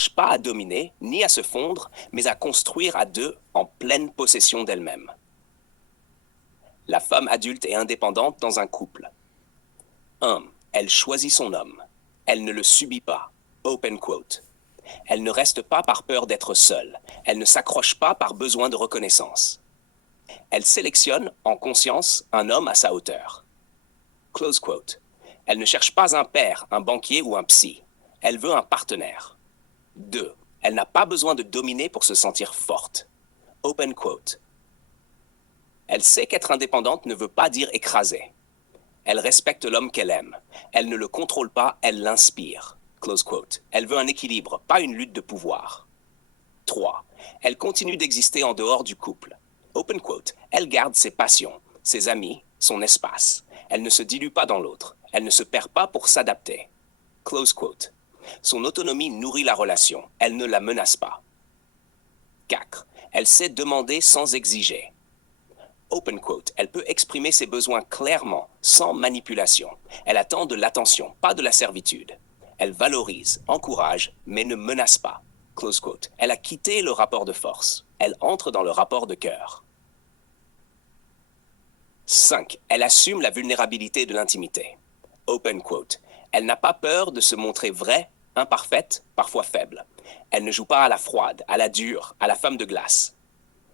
cherche pas à dominer ni à se fondre, mais à construire à deux en pleine possession d'elle-même. La femme adulte est indépendante dans un couple. 1. Elle choisit son homme. Elle ne le subit pas. Open quote. Elle ne reste pas par peur d'être seule. Elle ne s'accroche pas par besoin de reconnaissance. Elle sélectionne, en conscience, un homme à sa hauteur. Close quote. Elle ne cherche pas un père, un banquier ou un psy. Elle veut un partenaire. 2. Elle n'a pas besoin de dominer pour se sentir forte. Open quote. Elle sait qu'être indépendante ne veut pas dire écrasée. Elle respecte l'homme qu'elle aime. Elle ne le contrôle pas, elle l'inspire. Close quote. Elle veut un équilibre, pas une lutte de pouvoir. 3. Elle continue d'exister en dehors du couple. Open quote. Elle garde ses passions, ses amis, son espace. Elle ne se dilue pas dans l'autre. Elle ne se perd pas pour s'adapter. Close quote. Son autonomie nourrit la relation. Elle ne la menace pas. 4. Elle sait demander sans exiger. Open quote. Elle peut exprimer ses besoins clairement, sans manipulation. Elle attend de l'attention, pas de la servitude. Elle valorise, encourage, mais ne menace pas. Close quote. Elle a quitté le rapport de force. Elle entre dans le rapport de cœur. 5. Elle assume la vulnérabilité de l'intimité. Open quote. Elle n'a pas peur de se montrer vraie, imparfaite, parfois faible. Elle ne joue pas à la froide, à la dure, à la femme de glace.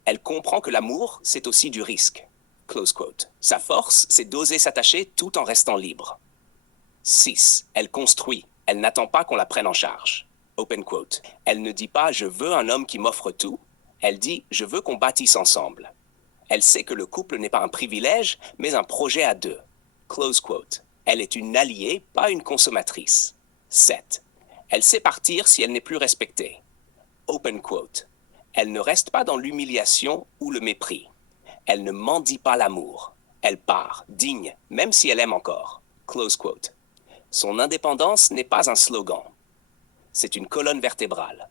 Elle comprend que l'amour, c'est aussi du risque. Close quote. Sa force, c'est d'oser s'attacher tout en restant libre. 6. Elle construit. Elle n'attend pas qu'on la prenne en charge. Open quote. Elle ne dit pas « je veux un homme qui m'offre tout ». Elle dit « je veux qu'on bâtisse ensemble ». Elle sait que le couple n'est pas un privilège, mais un projet à deux. Close quote. Elle est une alliée, pas une consommatrice. 7. Elle sait partir si elle n'est plus respectée. Open quote. Elle ne reste pas dans l'humiliation ou le mépris. Elle ne mendie pas l'amour. Elle part, digne, même si elle aime encore. Close quote. Son indépendance n'est pas un slogan. C'est une colonne vertébrale.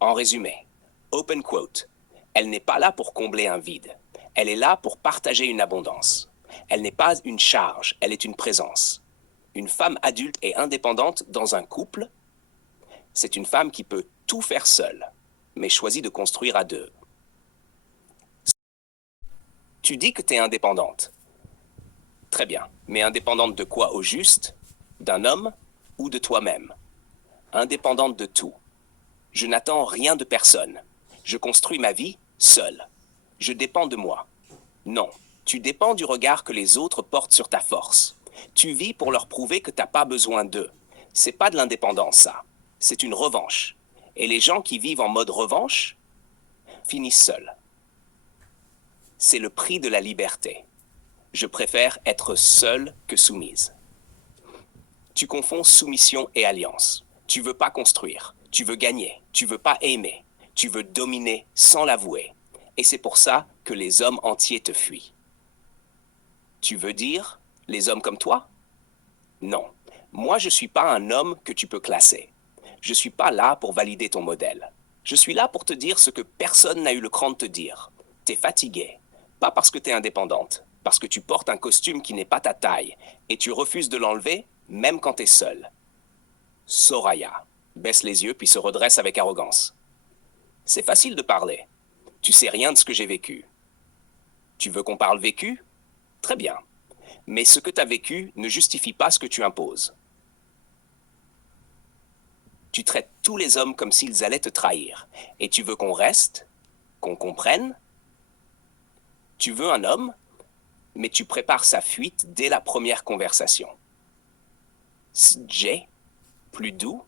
En résumé, open quote. Elle n'est pas là pour combler un vide. Elle est là pour partager une abondance. Elle n'est pas une charge, elle est une présence. Une femme adulte et indépendante dans un couple, c'est une femme qui peut tout faire seule, mais choisit de construire à deux. Tu dis que tu es indépendante. Très bien, mais indépendante de quoi au juste? D'un homme ou de toi-même? Indépendante de tout. Je n'attends rien de personne. Je construis ma vie seule. Je dépends de moi. Non, tu dépends du regard que les autres portent sur ta force. Tu vis pour leur prouver que tu n'as pas besoin d'eux. C'est pas de l'indépendance, ça. C'est une revanche. Et les gens qui vivent en mode revanche finissent seuls. C'est le prix de la liberté. Je préfère être seule que soumise. Tu confonds soumission et alliance. Tu veux pas construire. Tu veux gagner. Tu veux pas aimer. Tu veux dominer sans l'avouer. Et c'est pour ça que les hommes entiers te fuient. Tu veux dire les hommes comme toi? Non. Moi, je ne suis pas un homme que tu peux classer. Je ne suis pas là pour valider ton modèle. Je suis là pour te dire ce que personne n'a eu le cran de te dire. T'es fatiguée. Pas parce que t'es indépendante, parce que tu portes un costume qui n'est pas ta taille, et tu refuses de l'enlever, même quand t'es seule. Soraya baisse les yeux puis se redresse avec arrogance. C'est facile de parler. Tu sais rien de ce que j'ai vécu. Tu veux qu'on parle vécu? Très bien. Mais ce que tu as vécu ne justifie pas ce que tu imposes. Tu traites tous les hommes comme s'ils allaient te trahir. Et tu veux qu'on reste? Qu'on comprenne? Tu veux un homme, mais tu prépares sa fuite dès la première conversation. Jay, plus doux,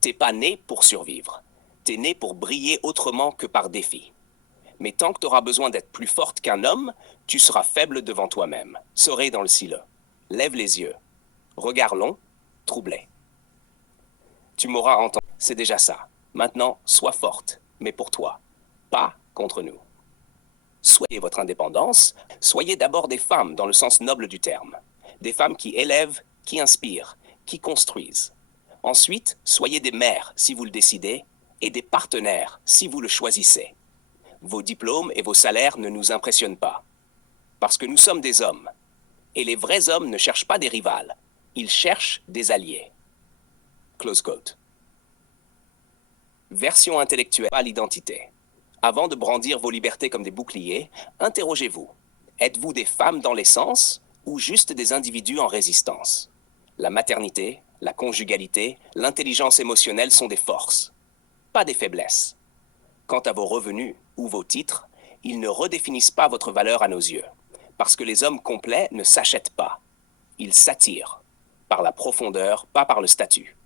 t'es pas né pour survivre. T'es né pour briller autrement que par défi. Mais tant que tu auras besoin d'être plus forte qu'un homme, tu seras faible devant toi-même. Sorez dans le silo. Lève les yeux. Regard long, troublé. Tu m'auras entendu. C'est déjà ça. Maintenant, sois forte, mais pour toi, pas contre nous. Soyez votre indépendance, soyez d'abord des femmes dans le sens noble du terme. Des femmes qui élèvent, qui inspirent, qui construisent. Ensuite, soyez des mères si vous le décidez, et des partenaires si vous le choisissez. Vos diplômes et vos salaires ne nous impressionnent pas. Parce que nous sommes des hommes. Et les vrais hommes ne cherchent pas des rivales. Ils cherchent des alliés. Close quote. Version intellectuelle à l'identité. Avant de brandir vos libertés comme des boucliers, interrogez-vous. Êtes-vous des femmes dans l'essence ou juste des individus en résistance? La maternité, la conjugalité, l'intelligence émotionnelle sont des forces, pas des faiblesses. Quant à vos revenus ou vos titres, ils ne redéfinissent pas votre valeur à nos yeux, parce que les hommes complets ne s'achètent pas. Ils s'attirent, par la profondeur, pas par le statut.